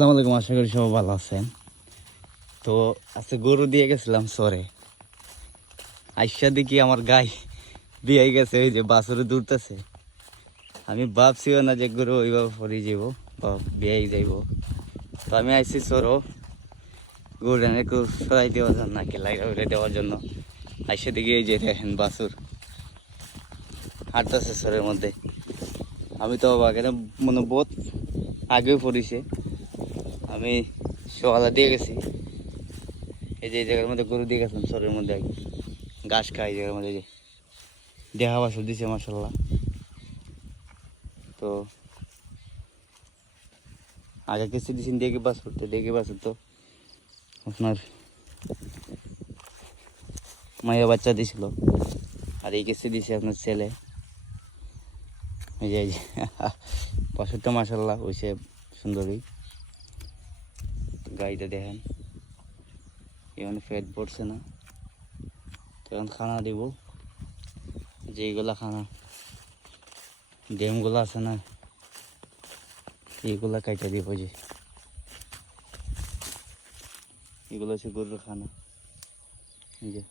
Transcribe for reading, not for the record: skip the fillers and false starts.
আসসালামু আলাইকুম, আশা করি সবাই ভালো আছেন। তো আজকে গরু দিয়ে গেছিলাম সরে, আইসা দেখি আমার গায়ে দিয়ে গেছে, ওই যে বাছুরে দৌড়তেছে। আমি ভাবছিও না যে গরু ওইভাবে পরে যাব বা বিয়ে যাইব। তো আমি আইসি সরো গরু একটু সরাই দেওয়ার জন্য, নাকি লাইটা দেওয়ার জন্য। আইসা দেখি এই যে দেখেন বাছুর হাঁটতেছে সরের মধ্যে। আমি তো অবাক, এটা মনে বোধ আগেও পড়িছে। আমি সকালে দিয়ে গেছি, এই যে এই জায়গার মধ্যে গরু দিয়ে গেছিলাম সরের মধ্যে, ঘাস খাই এই জায়গার মধ্যে। যে দেখা বাসর দিছে মাসাল্লাহ। তো আগে কিছু দিয়েছেন দেখে বাসর তো আপনার মাইয়া বাচ্চা দিছিল, আর এই কেসে দিছে আপনার ছেলে। এই যে বাসরটা মাসাল্লাহ হয়েছে সুন্দরী। গাড়িটা দেখেন, এখানে ফ্যাট পড়ছে না। তো এখন খানা দিব, যে এইগুলা খানা ড্যামগুলো আছে না, এইগুলা কাইটা দিব। যে এগুলো হচ্ছে গরুর খানা, এই যে